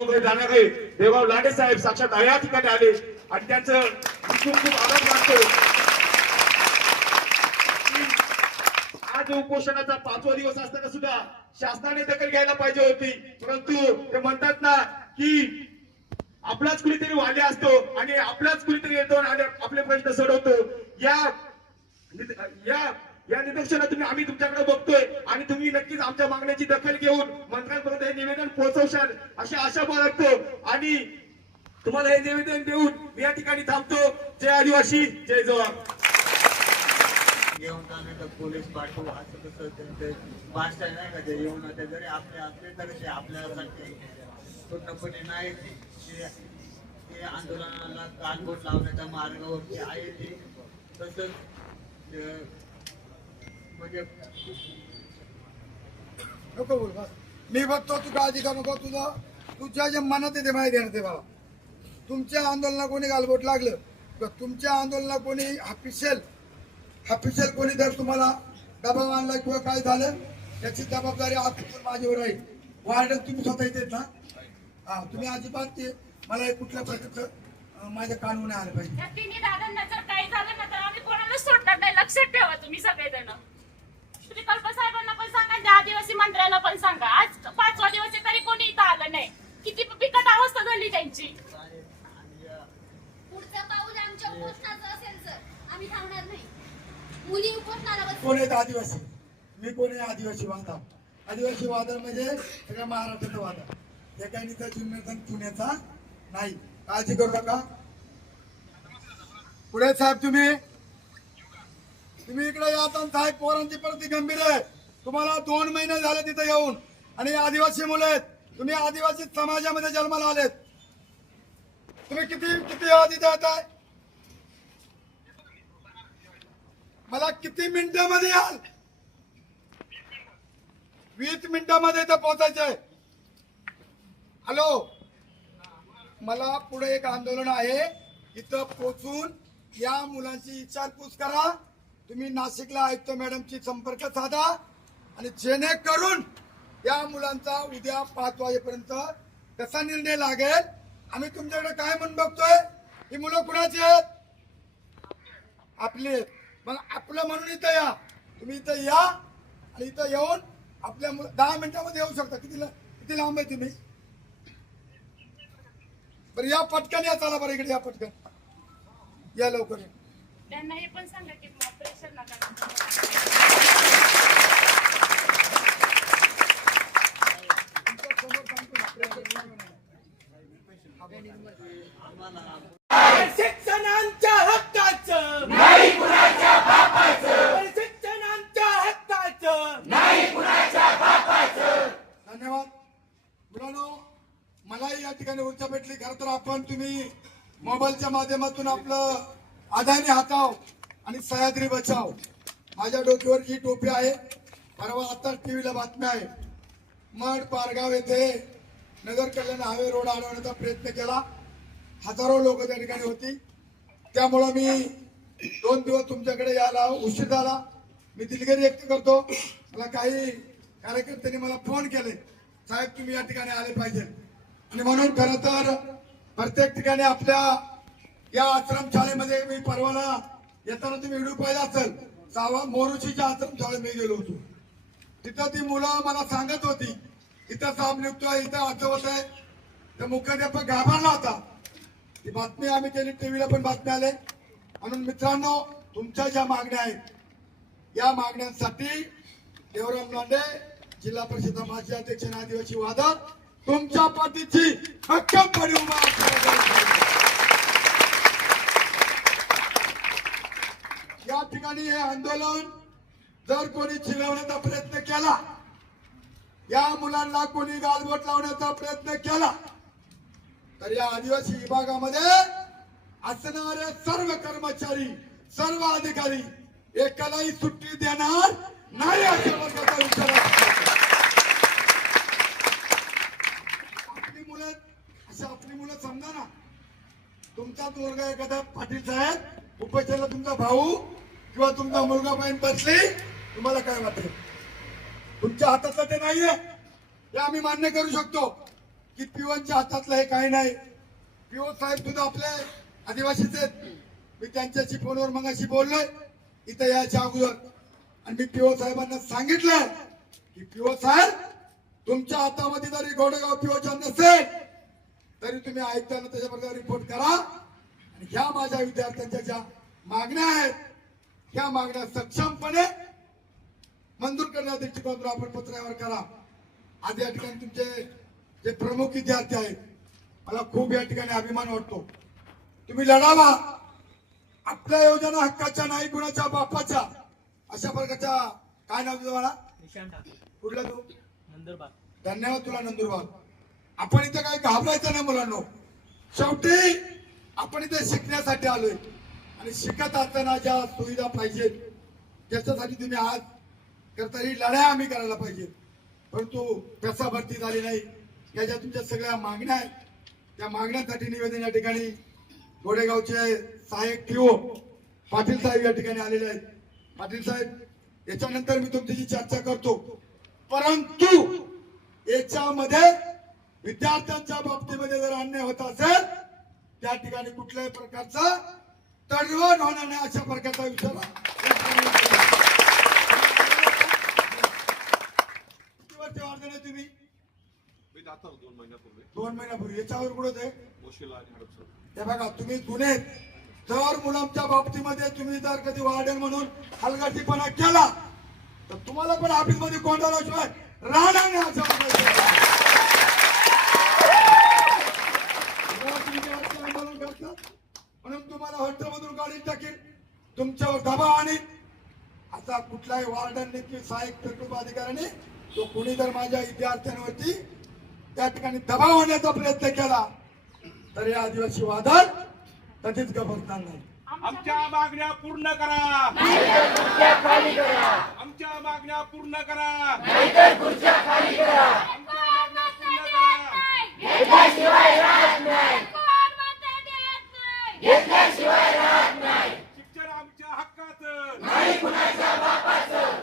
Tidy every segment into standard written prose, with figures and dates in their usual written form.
जाणारे देवराव लांडे साहेब साक्षात या ठिकाणी आले आणि त्यांचं खूप खूप आभार मानतो. आज उपोषणाचा 5वा दिवस असताना सुद्धा शासनाने दखल घ्यायला पाहिजे होती, परंतु ते म्हणतात ना की आपलाच कुणीतरी वाले असतो आणि आपलाच कुणीतरी येतो आणि आपले प्रश्न सोडवतो. या या निदर्शनातून आम्ही तुमच्याकडे बघतोय आणि तुम्ही नक्कीच आमच्या मागण्याची दखल घेऊन मंत्र्यांपर्यंत हे निवेदन पोहोचवशाल अशी आशा बाळगतो आणि तुम्हाला हे निवेदन देऊन मी या ठिकाणी थांबतो. जय आदिवासी, जय जवान. येऊन जाण्याचं पोलीस पाठवू असं कसं त्यांचे भाषा नाही का, ते येऊन ते जरी आपले असले तरी ते आपल्यासाठी पूर्णपणे नाही ते आंदोलनाला कानबोट लावण्याच्या मार्गावरती आहे. ते तसंच म्हणजे नको बोल बस. मी बघतो तू काळजी करू नको. तुझ्या जे मनात येते माहिती आहे ना ते मला. तुमच्या आंदोलनाला कोणी गालबोट लागलं किंवा तुमच्या आंदोलनाला कोणी ऑफिशियल कोणी जर तुम्हाला दबाव आणला किंवा काय झालं याची जबाबदारी आज माझ्यावर राहील. वार्डन तुम्ही स्वतः येतात ना. हा, तुम्ही अजिबात ते मला कुठल्या प्रकारचं माझ्या कानून आलं पाहिजे. तिन्ही दादांना जर काही झालं ना तर आम्ही कोणाला सोडणार नाही. लक्षात ठेवा तुम्ही सगळेजण. तुम्ही कल्पना साहेबांना पण सांगा, त्या आदिवासी मंत्र्याला पण सांगा. आज 5वा दिवस आहे तरी कोणी इथं आलं नाही. किती बिकट अवस्था झाली त्यांची. पुढचं पाऊल आमच्या उपोषणाचं असेल सर, आम्ही थांबणार नाही. मुली उपोषणाला बसतील. कोण आहेत आदिवासी? मी कोण आहे? आदिवासी वादा. आदिवासी वादा म्हणजे सगळ्या महाराष्ट्राचा वादा. त्या काही पुण्याचा नाही. काळजी करू नका. पुढे साहेब तुम्ही इकडे या. साहेब पोरांची परिस्थिती गंभीर आहे. तुम्हाला 2 महिने झाले तिथे येऊन आणि आदिवासी मुले आहेत. तुम्ही आदिवासी समाजामध्ये जन्माला आलेत. तुम्ही किती तिथे येत आहे? मला किती मिनिटांमध्ये याल? 20 मिनिटांमध्ये इथं पोहोचायचंय. हॅलो, मला पुढे एक आंदोलन आहे. इथं पोहोचून या मुलांची विचारपूस करा. तुम्ही नाशिकला आयुक्त मॅडमची संपर्क साधा आणि जेणेकरून या मुलांचा उद्या 5 वाजेपर्यंत कसा निर्णय लागेल. आम्ही तुमच्याकडे काय म्हणून बघतोय, ही मुलं कुणाची आहेत? आपली आहेत. मग आपलं म्हणून इथं या. तुम्ही इथं या आणि इथं येऊन आपल्या 10 मिनिटांमध्ये येऊ शकता. किती लांब आहे तुम्ही? बरं या पटकन या. चला बरं इकडे या पटकन या लवकर. त्यांना हे पण सांगा की ऑपरेशन नका. शिक्षणांच्या हक्काचं नाही कुणाच्या बापाचं. शिक्षणांच्या हक्काचं नाही कुणाच्या बापाचं. धन्यवाद मुलांनो. मलाही या ठिकाणी ऊर्जा भेटली. खरं तर आपण तुम्ही मोबाईलच्या माध्यमातून आपलं अदानी हटाव आणि सह्याद्री बचाव. माझ्या डोक्यावर ही टोपी आहे. परवा आता टीव्हीला बातम्या आहे. मड पारगाव येथे नगर कल्याण हायवे रोड अडवण्याचा प्रयत्न केला. हजारो लोक त्या ठिकाणी होती. त्यामुळं मी 2 दिवस तुमच्याकडे यायला उशीर झाला. मी दिलगिरी व्यक्त करतो. मला काही कार्यकर्त्यांनी मला फोन केले, साहेब तुम्ही या ठिकाणी आले पाहिजे. आणि म्हणून खरं तर प्रत्येक ठिकाणी आपल्या या आश्रमशाळेमध्ये मी परवाला येताना तुम्ही व्हिडिओ पाहिला असेल. मोरुशीच्या आश्रमशाळेत मी गेलो होतो. तिथं ती मुलं मला सांगत होती इथं साहेब निघतोय, इथं असं होत आहे. तर मुख्याध्यापक घाबरला होता. ती बातमी आम्ही केली, टीव्हीला पण बातम्या आले. म्हणून मित्रांनो, तुमच्या ज्या मागण्या आहेत या मागण्यांसाठी देवराव लांडे जिल्हा परिषद माजी अध्यक्ष आणि आदिवासी वादा तुमच्या पाठीची भक्कमपणे उभा या ठिकाणी. हे आंदोलन जर कोणी चिरवण्याचा प्रयत्न केला, या मुलांना कोणी गालबोट लावण्याचा प्रयत्न केला तर या आदिवासी विभागामध्ये असणारे सर्व कर्मचारी, सर्व अधिकारी एकालाही सुट्टी देणार नाही अशा वर्गाचा विचार. आपली मुलं समजा ना. तुमचा मुलगा एखादा पाटील साहेब उपाध्याला तुमचा भाऊ किंवा तुमचा मुलगा बहीण बसली, तुम्हाला काय वाटेल? तुमच्या हातातलं ते नाहीये. हे आम्ही मान्य करू शकतो. की पिओच्या हातातलं हे काही नाही. पिओ साहेब सुद्धा आपले आदिवासीच आहेत. मी त्यांच्याशी फोनवर मगाशी बोललोय इथं यायच्या अगोदर, आणि मी पिओ साहेबांना सांगितलं की पिओ साहेब तुमच्या हातामध्ये जरी गोडेगाव पिओच्या नसेल तरी तुम्ही आयुक्तांना त्याच्याबरोबर रिपोर्ट करा, आणि ह्या माझ्या विद्यार्थ्यांच्या ज्या मागण्या आहेत ह्या मागण्या सक्षमपणे मंजूर करण्याच्या दृष्टिकोनातून आपण पत्रावर करा. आज या ठिकाणी तुमचे जे प्रमुख विद्यार्थी आहेत मला खूप या ठिकाणी अभिमान वाटतो. तुम्ही लढावा. आपल्या योजना हक्काच्या नाही कुणाच्या बापाच्या अशा प्रकारच्या. काय नाव तुझं मला? कुठला तू? नंदुरबार. धन्यवाद तुला नंदुरबार. आपण इथे काही घाबरायचं नाही मुलांनो. शेवटी आपण इथे शिकण्यासाठी आलोय, आणि शिकत असताना ज्या सुविधा पाहिजेत त्याच्यासाठी तुम्ही आज करता ही लढाई आम्ही करायला पाहिजे. परंतु कसा भरती झाली नाही या ज्या तुमच्या सगळ्या मागण्या आहेत त्या मागण्यांसाठी निवेदन या ठिकाणी गोडेगावचे सहाय्यक टीओ पाटील साहेब या ठिकाणी आलेले आहेत. पाटील साहेब याच्यानंतर मी तुमच्याशी चर्चा करतो, परंतु याच्यामध्ये विद्यार्थ्यांच्या बाबतीमध्ये जर अन्याय होत असेल त्या ठिकाणी कुठल्याही प्रकारचा तडजोड होणार नाही अशा प्रकारचा विचार तुम्ही मी जातो 2 महिन्यापूर्वी 2 महिन्यापूर्वी याच्यावर कुठं ते मोशीला आणि हडपसर. हे बघा तुम्ही गुन्हे जर मुलांच्या बाबतीमध्ये तुम्ही जर कधी वार्डन म्हणून हलगर्जीपणा केला तर तुम्हाला पण ऑफिस मध्ये कोंडाळल्याशिवाय राहणार नाही असं आंदोलन करतात म्हणून तुम्हाला हॉटेलमधून काढून टाकेल, तुमच्यावर दबाव आणि आता कुठलाही वार्डनने किंवा सहाय्यक प्रकल्प अधिकाऱ्याने तो कुणी जर माझ्या विद्यार्थ्यांवरती त्या ठिकाणी दबाव आणण्याचा प्रयत्न केला तर हे आदिवासी वादळ कधीच घबरणार नाही. आमच्या मागण्या पूर्ण करा. आमच्या मागण्या पूर्ण करा. आमच्या मागण्या पूर्ण करा. शिक्षण आमच्या हक्काचं.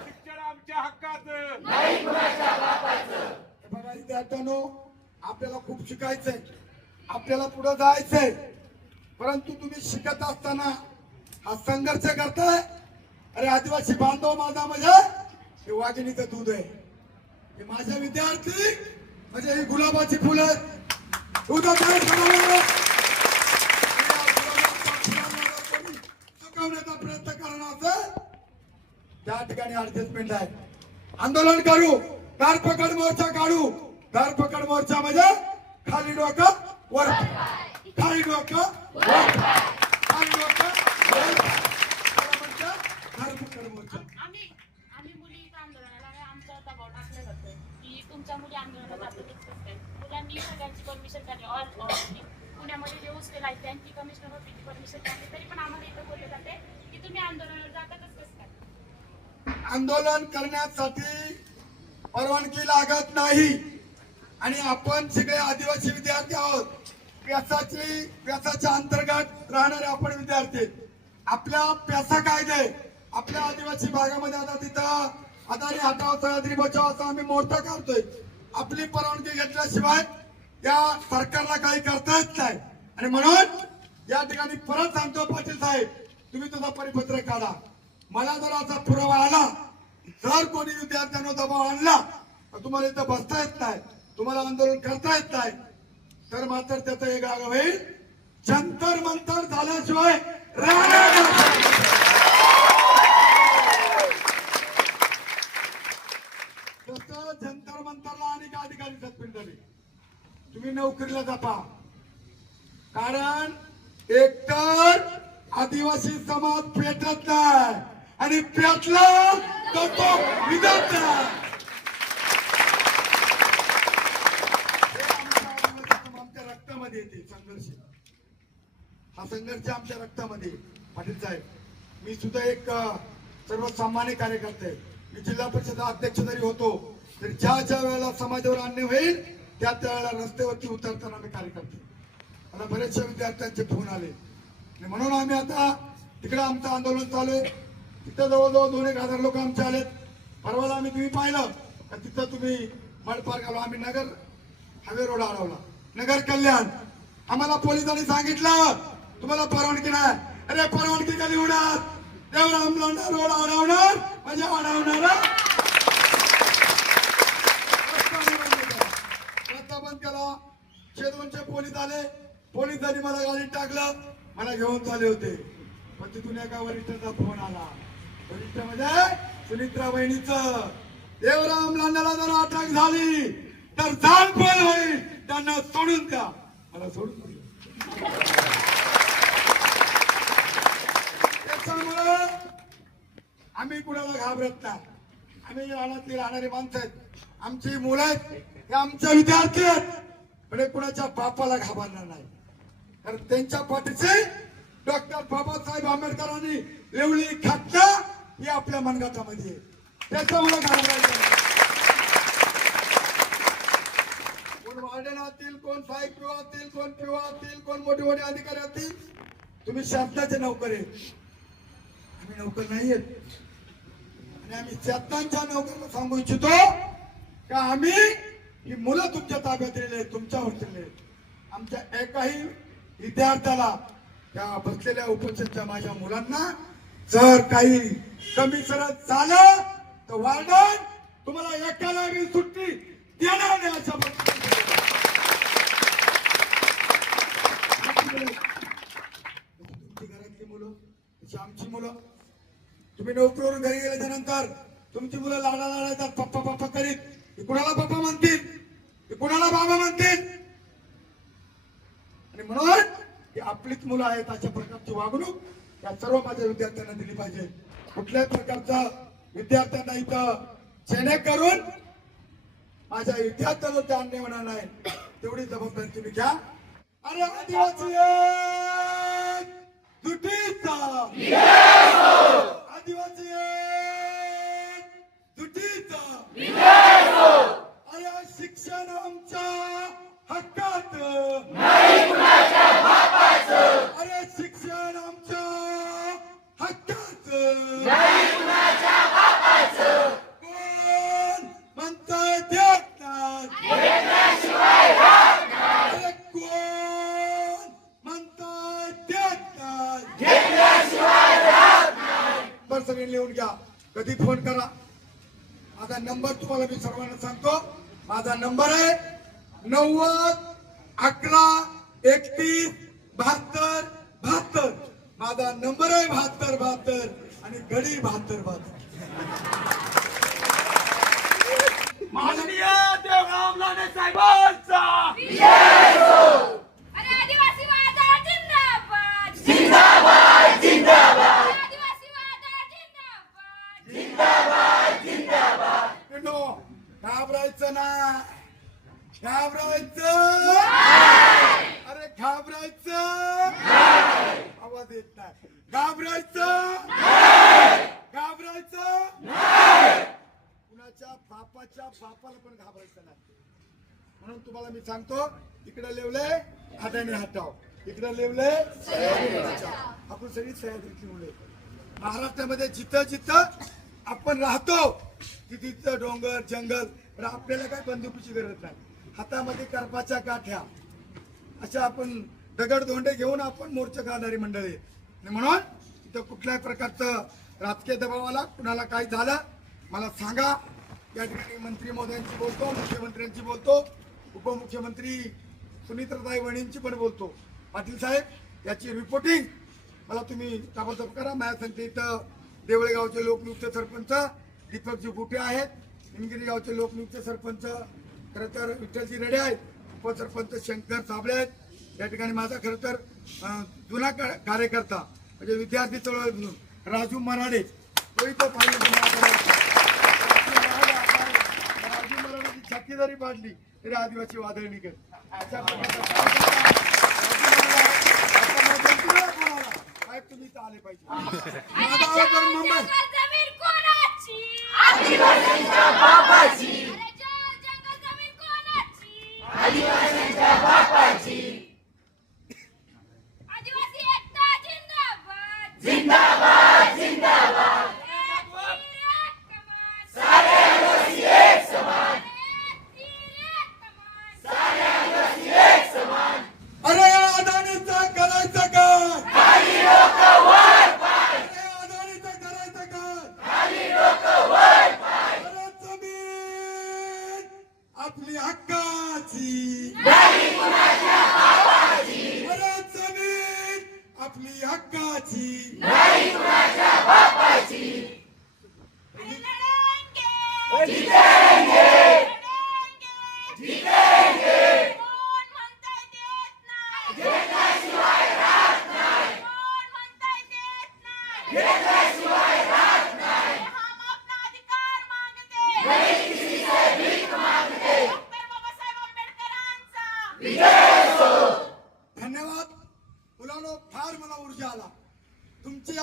शिक्षण आमच्या हक्काचं. बघा विद्यार्थ्यांनो आपल्याला खूप शिकायचंय, आपल्याला पुढे जायचंय, परंतु तुम्ही शिकत असताना हा संघर्ष करताय. अरे आदिवासी बांधव माझा म्हणजे हे वाघिणीचं दूध आहे, हे माझे विद्यार्थी म्हणजे ही गुलाबाची फुलं चुकवण्याचा प्रयत्न करण्याचं त्या ठिकाणी ऍडजस्टमेंट आहे. आंदोलन करू, धरपकड मोर्चा काढू. धरपकड मोर्चा म्हणजे खाली डोकं वर, खाली डोकं वर, खाली डोकं वर. धरपकड मोर्चा. आम्ही मुली इथं आंदोलनाला आहे, आमचा दबाव टाकला जातोय की तुमच्या मुली आंदोलनाला जातातच कसं. मुलांनी सगळ्यांची परमिशन काढली. ऑल पुण्यामध्ये जे हॉस्टेल आहे त्यांची कमिशनर ऑफिसची परमिशन काढली, तरी पण आम्हाला इथं बोलले जाते की तुम्ही आंदोलनाला जातातच कसं काय. आंदोलन करण्यासाठी परवानगी लागत नाही, आणि आपण सगळे आदिवासी विद्यार्थी आहोत. प्यासाच्या अंतर्गत राहणारे आपण विद्यार्थी. आपल्या प्यासा कायदे आपल्या आदिवासी भागामध्ये आता तिथं अदानी हटाव सह्याद्री बचाव असा आम्ही मोर्चा काढतोय. आपली परवानगी घेतल्याशिवाय या सरकारला काही करता येत नाही, आणि म्हणून या ठिकाणी परत सांगतो पाटील साहेब तुम्ही तुझा परिपत्रक काढा. मला जर असा पुरावा आला, जर कोणी विद्यार्थ्यांना दबाव आणला तर तुम्हाला इथं बसता येत नाही, तुम्हाला आंदोलन करता येत नाही, तर मात्र त्याचं एक आग होईल. जंतर मंतर झाल्याशिवाय राहणार नाही. तसं जंतर मंतरला अनेक अधिकारी सस्पेंड झाले. तुम्ही नोकरीला जाता, कारण एकतर आदिवासी समाज पेटत नाही, आणि पेटला तर तो विदत नाही. आमच्या रक्तामध्ये येते संघर्ष. हा संघर्ष आमच्या रक्तामध्ये. पाटील साहेब मी सुद्धा एक सर्वसामान्य कार्यकर्ते आहे. मी जिल्हा परिषद अध्यक्ष जरी होतो तरी ज्या ज्या वेळेला समाजावर अन्याय होईल त्या वेळेला रस्त्यावरती उतरताना आम्ही कार्यकर्ते. मला बरेचशा विद्यार्थ्यांचे फोन आले, आणि म्हणून आम्ही आता तिकडे आमचं आंदोलन चालू आहे. तिथं जवळजवळ 2,000 लोक आमचे आलेत. परवाला आम्ही तुम्ही पाहिलं का तिथं तुम्ही मडपार घालू, आम्ही नगर हायवे रोड अडवला. नगर कल्याण. आम्हाला पोलिसांनी सांगितलं तुम्हाला परवानगी नाही. अरे परवानगी कधी होणार? देवराम लांडा रोड अडवणार म्हणजे अडवणार. रस्ता बंद केला. शेदोनचे पोलीस आले. पोलिसांनी मला गाडीत टाकलं. मला घेऊन चालले होते. पण तिथून एका वरिष्ठाचा फोन आला. वरिष्ठ म्हणजे सुनित्रा बहिणीचं. देवराम लांडाला जर अटक झाली तर जाळपोळ होईल. त्यांना सोडून द्या. मला सोडून द्या. त्याच्यामुळं आम्ही कुणाला घाबरत नाही. आम्ही रानातली राहणारी माणसं आहेत. आमची मुलं आहेत. हे आमचे विद्यार्थी आहेत. पण हे कुणाच्या बापाला घाबरणार नाही. कारण त्यांच्या पाठीचे डॉक्टर बाबासाहेब आंबेडकरांनी एवढी घटना ही आपल्या मनगटामध्ये आहे. त्याच्यामुळे घाबरायचं नाही. कोण वार्डन असतील, कोण सहाय्यक पिओ असतील, कोण पिओ असतील, कोण मोठे मोठे अधिकारी असतील, तुम्ही शासनाचे नोकर आहेत. आम्ही नोकर नाही आहेत. आणि आम्ही शासनाच्या नोकरांना सांगू इच्छितो का आम्ही ही मुलं तुमच्या ताब्यात दिलेली आहेत, तुमच्यावर दिलेली आहेत. आमच्या एकाही विद्यार्थ्याला त्या बसलेल्या उपस्थितीच्या माझ्या मुलांना जर काही कमी सरत झालं तर वार्डन तुम्हाला एकाला मी सुट्टी देणार नाही. अशा तुमची घरातली मुलं तशी आमची मुलं. तुम्ही नोकरीवरून घरी गेल्याच्या नंतर तुमची मुलं लाडा लाडायतात, पप्पा पप्पा करीत. ते कुणाला पप्पा म्हणतील, ते कुणाला बाबा म्हणतील. आणि म्हणून ही आपलीच मुलं आहेत. अशा प्रकारची वागणूक या सर्व माझ्या विद्यार्थ्यांना दिली पाहिजे. कुठल्याही प्रकारचा विद्यार्थ्यांना इथं जेणेकरून माझ्या विद्यार्थ्यांना ते अन्याय होणार नाही तेवढी जबाबदारी तुम्ही घ्या. अरे आदिवासी एक, दुटीचा आदिवासी एक, दुटीचा. अरे शिक्षण आमच्या हक्कात. अरे शिक्षण आमच्या हक्कात. कोण म्हणताय देत नाही. अरे कोण म्हणताय देत नाही. बरं सगळे लिहून घ्या. कधी फोन करा. माझा नंबर तुम्हाला मी सर्वांना सांगतो. माझा नंबर आहे 90 11 31 72 72. माझा नंबर आहे 72 72 आणि घडी 72 72. माननीय देवराम लांडे साहेबांचा अरे आदिवासी वादा जिंदाबाद. जिंदाबाद जिंदाबाद आदिवासी वादा जिंदाबाद. पिंडो, घाबरायचं ना. घाबरायचं. अरे घाबरायचं. आवाज येत नाही. घाबरायचं. घाबरायचं. कुणाच्या बापाच्या बापाला पण घाबरायचं नाही. म्हणून तुम्हाला मी सांगतो, इकडे लिवले हाताने हटाव, इकडे लिवले सह्याद्री बचाव. आपण सगळी सह्याद्रीची मुले. महाराष्ट्रामध्ये जिथं जिथं आपण राहतो तिथं डोंगर जंगल. पण आपल्याला काय बंदुकीची गरज नाही. हातामध्ये करपाच्या काठ्या अशा आपण दगडधोंडे घेऊन आपण मोर्चा काढणारी मंडळी. आणि म्हणून इथं कुठल्याही प्रकारचं राजकीय दबावाला कुणाला काही झालं मला सांगा. या ठिकाणी मंत्री महोदयांची बोलतो, मुख्यमंत्र्यांची बोलतो, उपमुख्यमंत्री सुनित्राताई वहिनींची पण बोलतो. पाटील साहेब याची रिपोर्टिंग मला तुम्ही ताबडतोब करा. माझ्या संगते इथं देवळेगावचे लोकनियुक्त सरपंच दीपकजी बुटे आहेत. हिमगिरी गावचे लोकनियुक्त सरपंच खरं तर विठ्ठलजी रेडे आहेत. उपसरपंच शंकर साबळे आहेत. या ठिकाणी माझा खरं तर जुना कार्यकर्ता म्हणजे विद्यार्थी चळवळ म्हणून राजू मराडे तो इथं पाहिजे. राजू मराडेची छाती जरी पाडली तरी आदिवासी वादळ निघेल. अशा काय तुम्ही इथं आले पाहिजे. मुंबई जमीन कोणाची? आदिवासींच्या बापाची. अरे जंगल जमीन कोणाची? आदिवासींच्या बापाची. आदिवासी एकता जिंदाबाद. जिंदाबाद जिंदाबाद सारे आदिवासी एक समान. सारे आदिवासी एक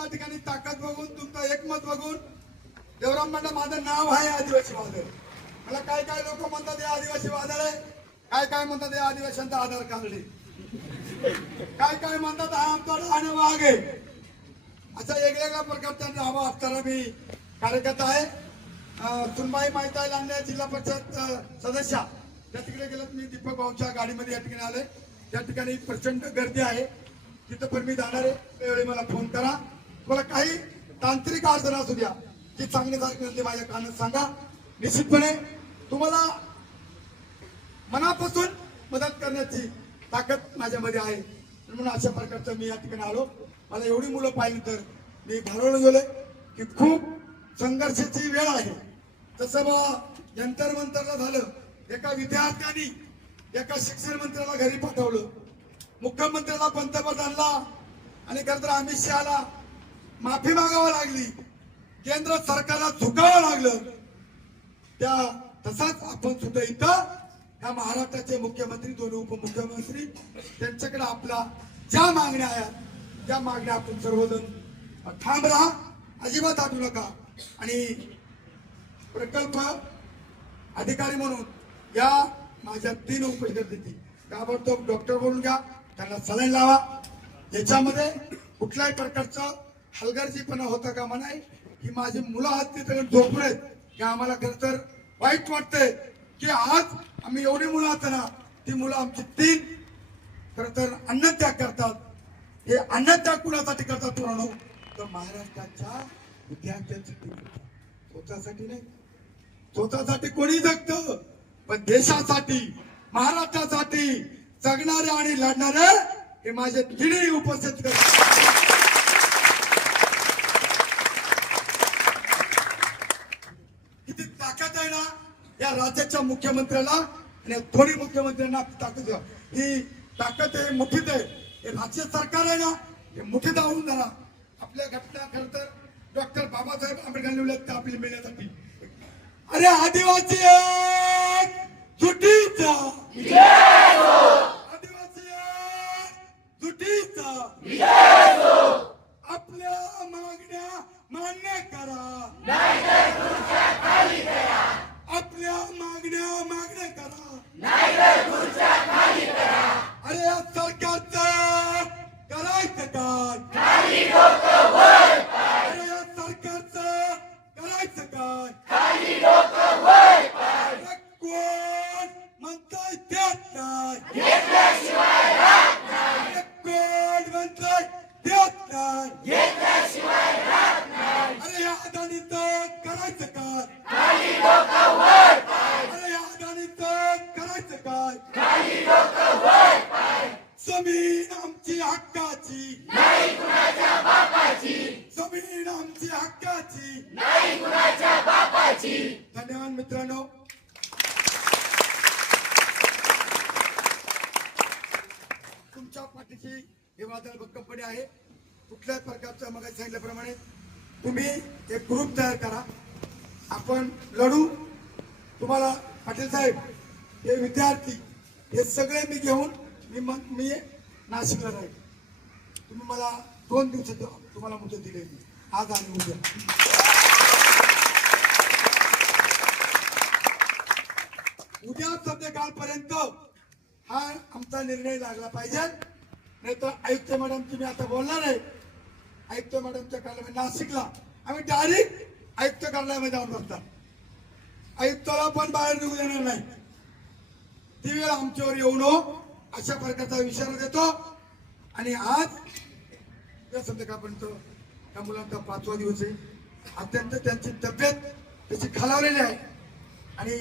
या ठिकाणी ताकद बघून, तुमचं एकमत बघून, देवराम म्हणलं माझं नाव आहे आदिवासी वादळ. मला काय काय लोक म्हणतात हे आदिवासी वादळ आहे, काय काय म्हणतात हे आदिवासींचा आधार कार्ड आहे, काय काय म्हणतात हा आमचा राहणं वाघ आहे. अशा वेगवेगळ्या प्रकारच्या नावं असताना मी कार्यकर्ता आहे. सुनबाई माहिती लांडे जिल्हा परिषद सदस्य त्या तिकडे गेलो. मी दीपक भाऊच्या गाडीमध्ये या ठिकाणी आले. त्या ठिकाणी प्रचंड गर्दी आहे, तिथं पण मी जाणार आहे. त्यावेळी मला फोन करा. मला काही तांत्रिक अडचण असू द्या, ती चांगली माझ्या कानात सांगा. निश्चितपणे तुम्हाला मनापासून मदत करण्याची ताकद माझ्यामध्ये आहे. म्हणून अशा प्रकारचं मी या ठिकाणी आलो. मला एवढी मुलं पाहिली तर मी घालवलं गेलोय की खूप संघर्षाची वेळ आहे. जसं बा जंतर मंतरला झालं, एका विद्यार्थ्यांनी एका शिक्षण मंत्र्याला घरी पाठवलं, मुख्यमंत्र्याला, पंतप्रधानला आणि खरं अमित शहाला माफी मागावं लागली, केंद्र सरकारला झुकावं लागलं. त्या तसाच आपण सुद्धा इथं या महाराष्ट्राचे मुख्यमंत्री, दोन उपमुख्यमंत्री, त्यांच्याकडे आपला ज्या मागण्या आहेत त्या मागण्या आपण सर्वजण ठाम राहा, अजिबात हटू नका. आणि प्रकल्प अधिकारी म्हणून या माझ्या 3 उपस्थिती ताबडतोब डॉक्टर बोलून घ्या, त्यांना सलाईन लावा. याच्यामध्ये कुठल्याही प्रकारचं हलगर्जीपणा होता कामा नाही. की माझी मुलं हात तिथे झोपून आहेत की आम्हाला खरं तर वाईट वाटतंय की आज आम्ही एवढी मुलं आहोत ना, ती मुलं आमची 3 खरं तर अन्नत्याग करतात. हे अन्नत्याग कुणासाठी करतात पुराणो, तर महाराष्ट्राच्या विद्यार्थ्यांसाठी करतात, स्वतःसाठी नाही. स्वतःसाठी कोणी जगतं, पण देशासाठी, महाराष्ट्रासाठी जगणारे आणि लढणारे हे माझे 3 उपस्थित करतात. किती ताकद आहे ना या राज्याच्या मुख्यमंत्र्याला आणि दोन्ही मुख्यमंत्र्यांना ताकद आहे. ही ताकद आहे, मुठीत आहे. हे राज्य सरकार आहे ना, हे मुठीत आणून धरा. आपल्या घटना खरं तर डॉक्टर बाबासाहेब आंबेडकर लिहिल्यात त्या आपली मिळण्यासाठी. अरे आदिवासी एक, जुटीचा आदिवासी एक, जुटीचा आपल्या मागण्या मान्य करा, आपल्या मागण्या मान्य करा. अरे या सरकारचं करायचं काय, अरे या सरकारचं करायचं काय, अरे कोण म्हणताय देत नाही, अरे कोण म्हणताय देत नाही, अरे या अदानीचं करायचं काय, अरे या अदानीचं करायचं काय. जमीन आमची हक्काची, जमीन आमची हक्काची. धन्यवाद मित्रांनो. तुमच्या पाठीशी हे वादळ भक्कमपणे आहे. कुठल्याच प्रकारचं मग सांगितल्याप्रमाणे तुम्ही एक ग्रुप तयार करा, आपण लढू. तुम्हाला पाटील साहेब, हे विद्यार्थी, हे सगळे मी घेऊन मी नाशिकला राहील. तुम्ही मला 2 दिवसात तुम्हाला मुदत दिलेली, आज आणि उद्या. उद्या संध्याकाळपर्यंत हा आमचा निर्णय लागला पाहिजे. नाही तर आयुक्त मॅडम तुम्ही आता बोलणार आहे, आयुक्त मॅडमच्या कार्यालय नाशिकला आम्ही डायरेक्ट आयुक्त कार्यालयामध्ये जाऊन बसतात. आयुक्ताला पण बाहेर निघू देणार नाही. ती वेळ आमच्यावर येऊ नको अशा प्रकारचा इशारा देतो. आणि आज या संध्याकाळपर्यंत त्या मुलांचा 5वा दिवस आहे. अत्यंत त्यांची तब्येत त्याची खालावलेली आहे आणि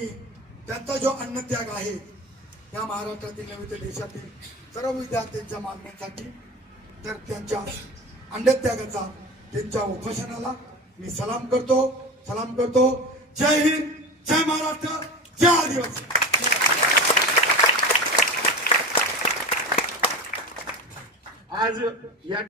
त्यांचा जो अन्नत्याग आहे या महाराष्ट्रातील नव्हे तर देशातील सर्व विद्यार्थ्यांच्या मागण्यांसाठी, तर त्यांच्या अन्नत्यागाचा, त्यांच्या उपोषणाला मी सलाम करतो. जय हिंद, जय महाराष्ट्र, जय आदिवासी. आज या